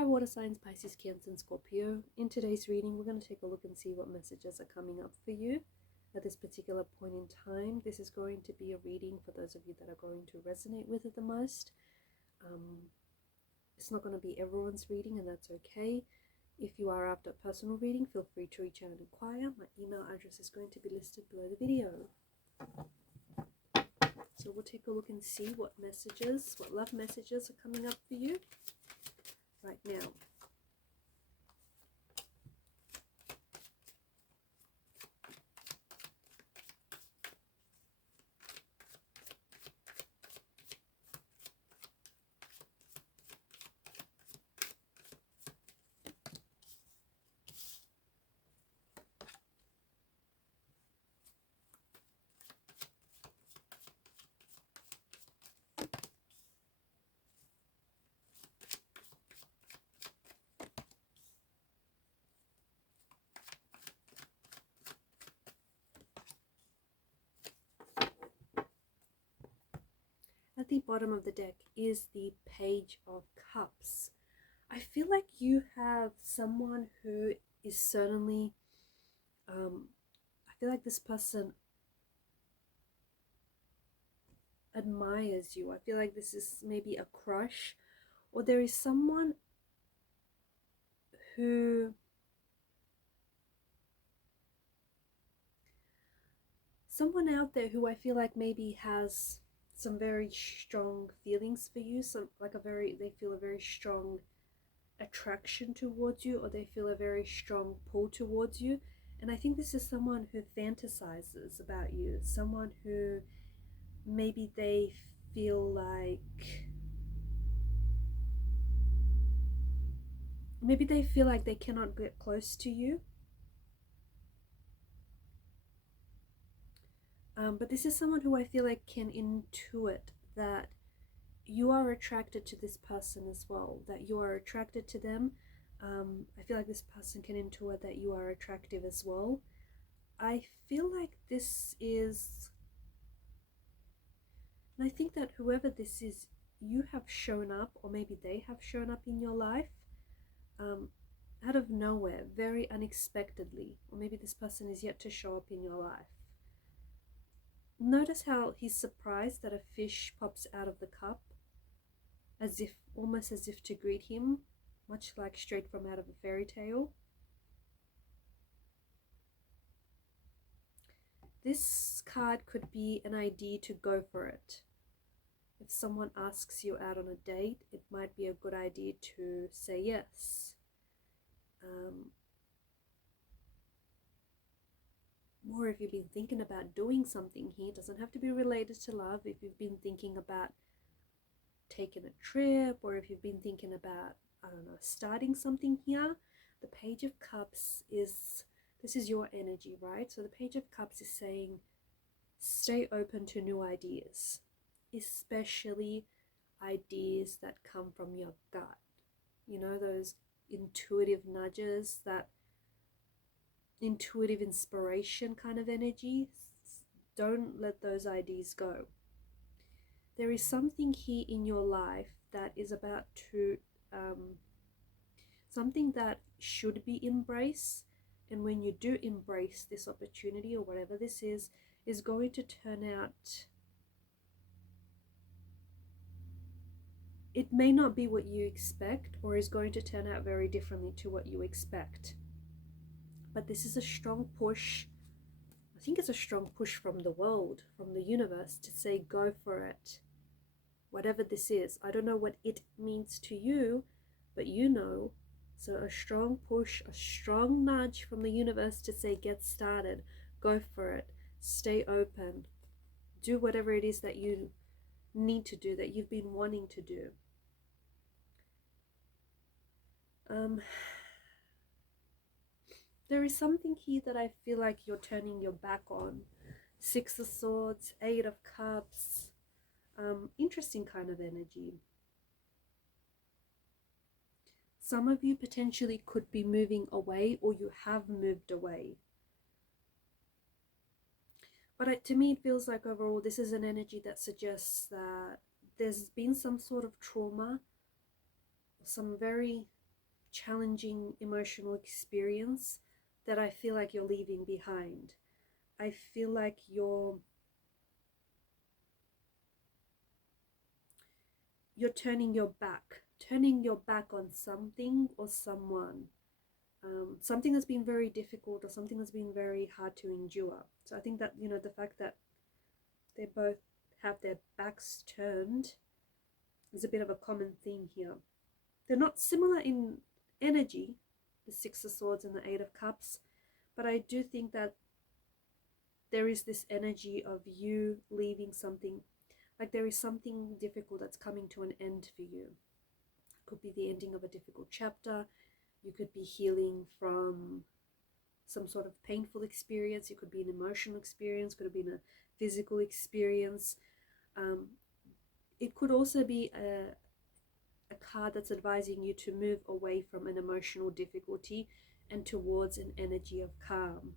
Hi water signs, Pisces, Cancer and Scorpio. In today's reading we're going to take a look and see what messages are coming up for you at this particular point in time. This is going to be a reading for those of you that are going to resonate with it the most. It's not going to be everyone's reading, and that's okay. If you are after a personal reading, feel free to reach out and inquire. My email address is going to be listed below the video. So we'll take a look and see what love messages are coming up for you right now. At the bottom of the deck is the Page of Cups. I feel like you have someone who is certainly, I feel like this person admires you. I feel like this is maybe a crush, or there is someone out there who I feel like maybe has some very strong feelings for you, they feel a very strong attraction towards you, or they feel a very strong pull towards you. And I think this is someone who fantasizes about you, someone who maybe they feel like they cannot get close to you. But this is someone who I feel like can intuit that you are attracted to this person as well, that you are attracted to them. I feel like this person can intuit that you are attractive as well. I feel like this is, and I think that whoever this is, you have shown up, or maybe they have shown up in your life out of nowhere, very unexpectedly, or maybe this person is yet to show up in your life. Notice how he's surprised that a fish pops out of the cup, almost as if to greet him, much like straight from out of a fairy tale. This card could be an idea to go for it. If someone asks you out on a date, it might be a good idea to say yes. Or if you've been thinking about doing something here, it doesn't have to be related to love. If you've been thinking about taking a trip, or if you've been thinking about, I don't know, starting something here, the Page of Cups this is your energy, right? So the Page of Cups is saying stay open to new ideas, especially ideas that come from your gut. You know, those intuitive nudges, that intuitive inspiration kind of energy. Don't let those ideas go. There is something here in your life that is about to, something that should be embraced. And when you do embrace this opportunity, or whatever this is going to turn out, it may not be what you expect, or is going to turn out very differently to what you expect. But this is a strong push. I think it's a strong push from the world, from the universe, to say go for it. Whatever this is. I don't know what it means to you, but you know. So a strong push, a strong nudge from the universe to say get started, go for it, stay open, do whatever it is that you need to do, that you've been wanting to do. There is something here that I feel like you're turning your back on. Six of Swords, Eight of Cups, interesting kind of energy. Some of you potentially could be moving away, or you have moved away. But to me, it feels like overall this is an energy that suggests that there's been some sort of trauma, some very challenging emotional experience that I feel like you're leaving behind. I feel like you're turning your back on something or someone, something that's been very difficult or something that's been very hard to endure. So I think that, you know, the fact that they both have their backs turned is a bit of a common theme here. They're not similar in energy, the Six of Swords and the Eight of Cups, but I do think that there is this energy of you leaving something, like there is something difficult that's coming to an end for you. It could be the ending of a difficult chapter. You could be healing from some sort of painful experience. It could be an emotional experience, could have been a physical experience. It could also be a card that's advising you to move away from an emotional difficulty and towards an energy of calm.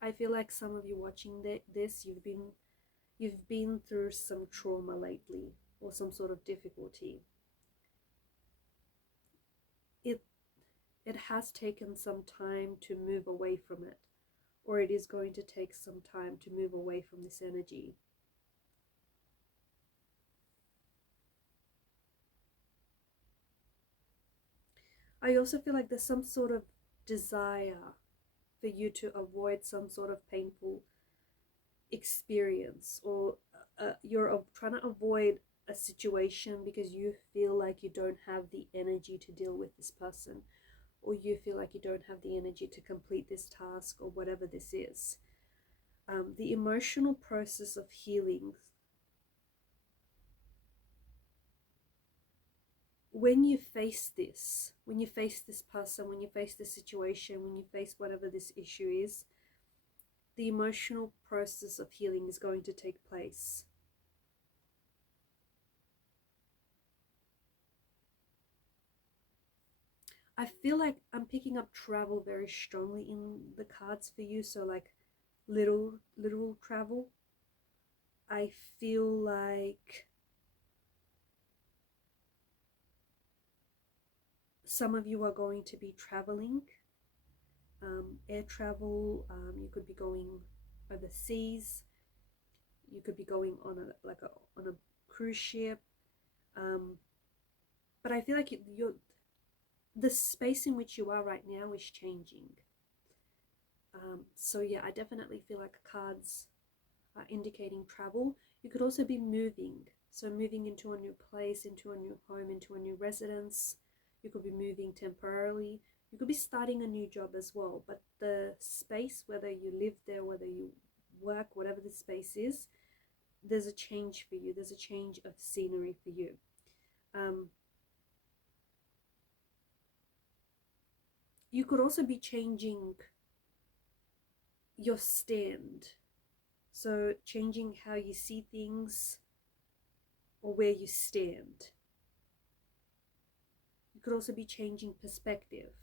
I feel like some of you watching this, you've been through some trauma lately or some sort of difficulty. It has taken some time to move away from it, or it is going to take some time to move away from this energy. I also feel like there's some sort of desire for you to avoid some sort of painful experience, or you're trying to avoid a situation because you feel like you don't have the energy to deal with this person, or you feel like you don't have the energy to complete this task, or whatever this is. The emotional process of healing, when you face this person, when you face this situation, when you face whatever this issue is, the emotional process of healing is going to take place. I feel like I'm picking up travel very strongly in the cards for you, so like literal travel. I feel like some of you are going to be traveling, air travel. You could be going overseas. You could be going on a cruise ship. But I feel like the space in which you are right now is changing. So yeah, I definitely feel like cards are indicating travel. You could also be moving. So moving into a new place, into a new home, into a new residence. You could be moving temporarily. You could be starting a new job as well. But the space, whether you live there, whether you work, whatever the space is, there's a change for you. There's a change of scenery for you. You could also be changing your stand. So changing how you see things or where you stand. You could also be changing perspective.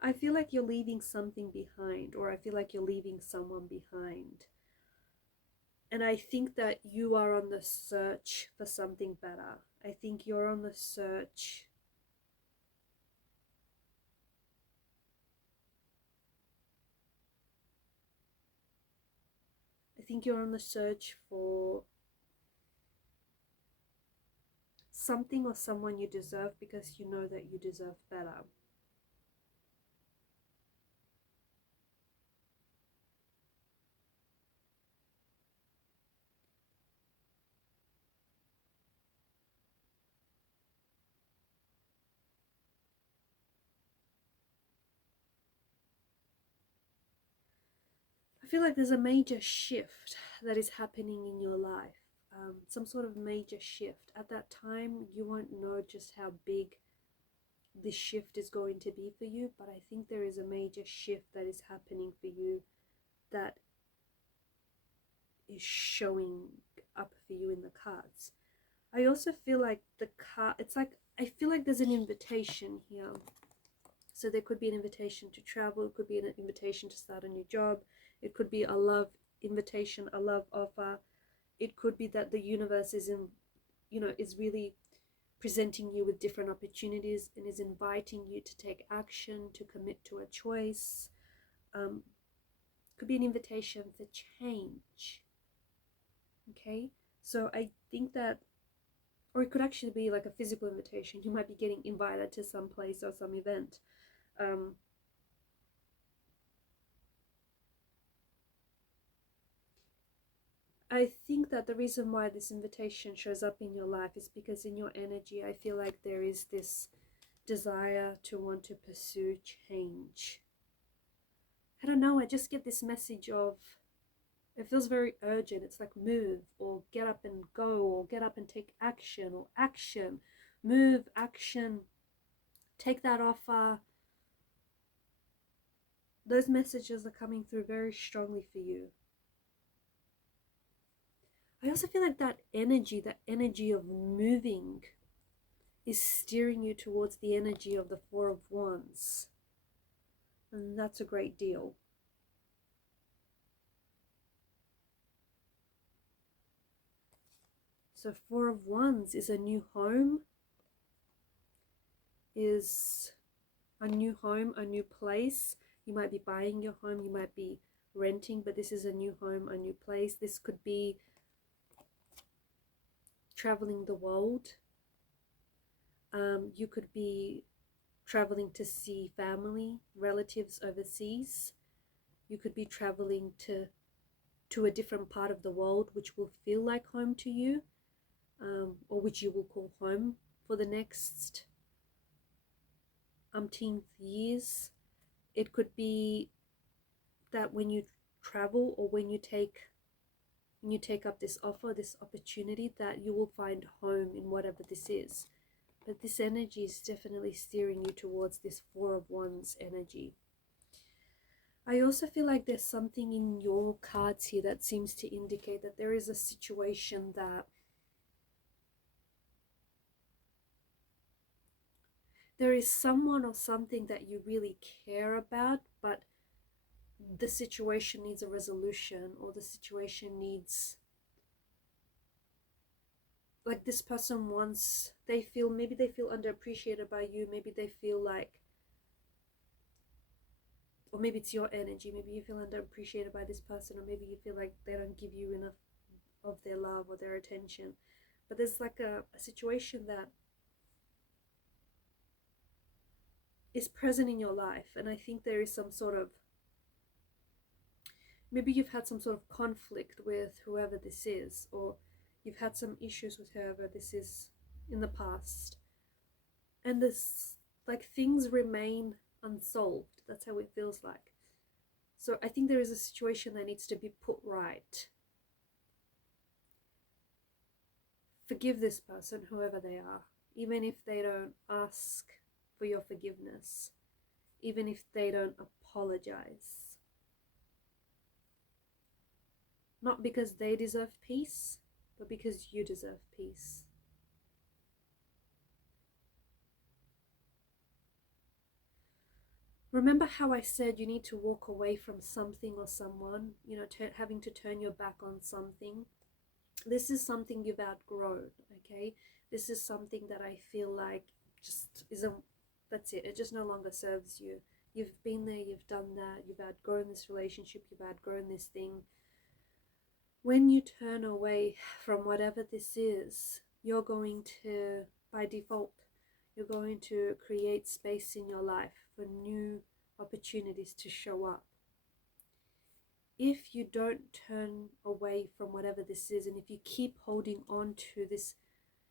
I feel like you're leaving something behind, or I feel like you're leaving someone behind. And I think that you are on the search for something better. I think you're on the search for something or someone you deserve, because you know that you deserve better. I feel like there's a major shift that is happening in your life. Some sort of major shift. At that time, you won't know just how big this shift is going to be for you, but I think there is a major shift that is happening for you that is showing up for you in the cards. I also feel like I feel like there's an invitation here. So there could be an invitation to travel, it could be an invitation to start a new job, it could be a love invitation, a love offer. It could be that the universe is really presenting you with different opportunities and is inviting you to take action, to commit to a choice. Could be an invitation for change. Okay, so I think that, or it could actually be like a physical invitation. You might be getting invited to some place or some event. I think that the reason why this invitation shows up in your life is because in your energy, I feel like there is this desire to want to pursue change. I don't know, I just get this message of, it feels very urgent. It's like move, or get up and go, or get up and take action, or action, move, action, take that offer. Those messages are coming through very strongly for you. I also feel like that energy of moving is steering you towards the energy of the Four of Wands. And that's a great deal. So Four of Wands is a new home, is a new home, a new place. You might be buying your home, you might be renting, but this is a new home, a new place. This could be traveling the world. You could be traveling to see family, relatives overseas. You could be traveling to a different part of the world which will feel like home to you, or which you will call home for the next umpteenth years. It could be that when you travel, or when you take up this offer, this opportunity, that you will find home in whatever this is. But this energy is definitely steering you towards this Four of Wands energy. I also feel like there's something in your cards here that seems to indicate that there is a situation that there is someone or something that you really care about, but the situation needs a resolution, or the situation needs, like, this person wants, maybe they feel underappreciated by you, maybe they feel like, or maybe it's your energy, maybe you feel underappreciated by this person, or maybe you feel like they don't give you enough of their love or their attention. But there's like a situation that is present in your life, and I think there is some sort of, maybe you've had some sort of conflict with whoever this is, or you've had some issues with whoever this is in the past, and this, like, things remain unsolved. That's how it feels like. So I think there is a situation that needs to be put right. Forgive this person, whoever they are, even if they don't ask for your forgiveness, even if they don't apologize. Not because they deserve peace, but because you deserve peace. Remember how I said you need to walk away from something or someone, you know, having to turn your back on something. This is something you've outgrown, okay? This is something that I feel like just isn't, that's it. It just no longer serves you. You've been there, you've done that, you've outgrown this relationship, you've outgrown this thing. When you turn away from whatever this is, you're going to, by default, you're going to create space in your life for new opportunities to show up. If you don't turn away from whatever this is, and if you keep holding on to this,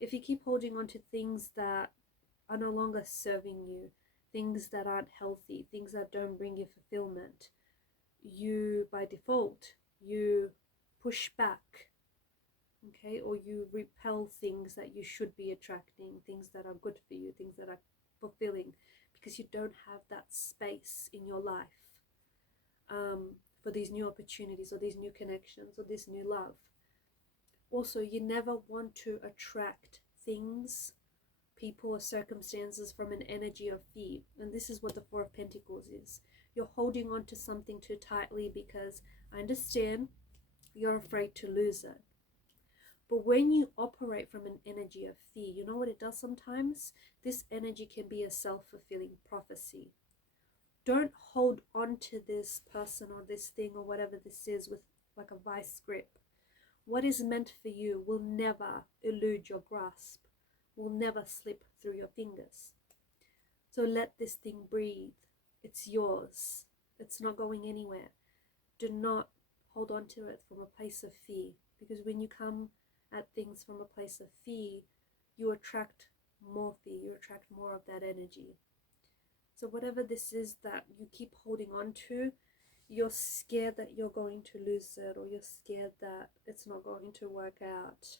if you keep holding on to things that are no longer serving you, things that aren't healthy, things that don't bring you fulfillment, you, by default, you push back, okay, or you repel things that you should be attracting, things that are good for you, things that are fulfilling, because you don't have that space in your life for these new opportunities, or these new connections, or this new love. Also, you never want to attract things, people, or circumstances from an energy of fear. And this is what the Four of Pentacles is. You're holding on to something too tightly because I understand you're afraid to lose it. But when you operate from an energy of fear, you know what it does sometimes? This energy can be a self-fulfilling prophecy. Don't hold on to this person or this thing or whatever this is with like a vice grip. What is meant for you will never elude your grasp, will never slip through your fingers. So let this thing breathe. It's yours. It's not going anywhere. Do not hold on to it from a place of fear, because when you come at things from a place of fear, you attract more fear, you attract more of that energy. So whatever this is that you keep holding on to, you're scared that you're going to lose it, or you're scared that it's not going to work out.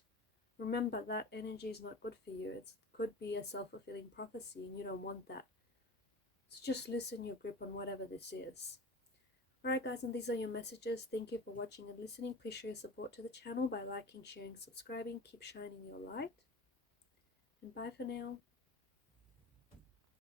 Remember, that energy is not good for you. It could be a self-fulfilling prophecy and you don't want that. So just loosen your grip on whatever this is. Alright guys, and these are your messages. Thank you for watching and listening. Please show your support to the channel by liking, sharing, subscribing. Keep shining your light. And bye for now.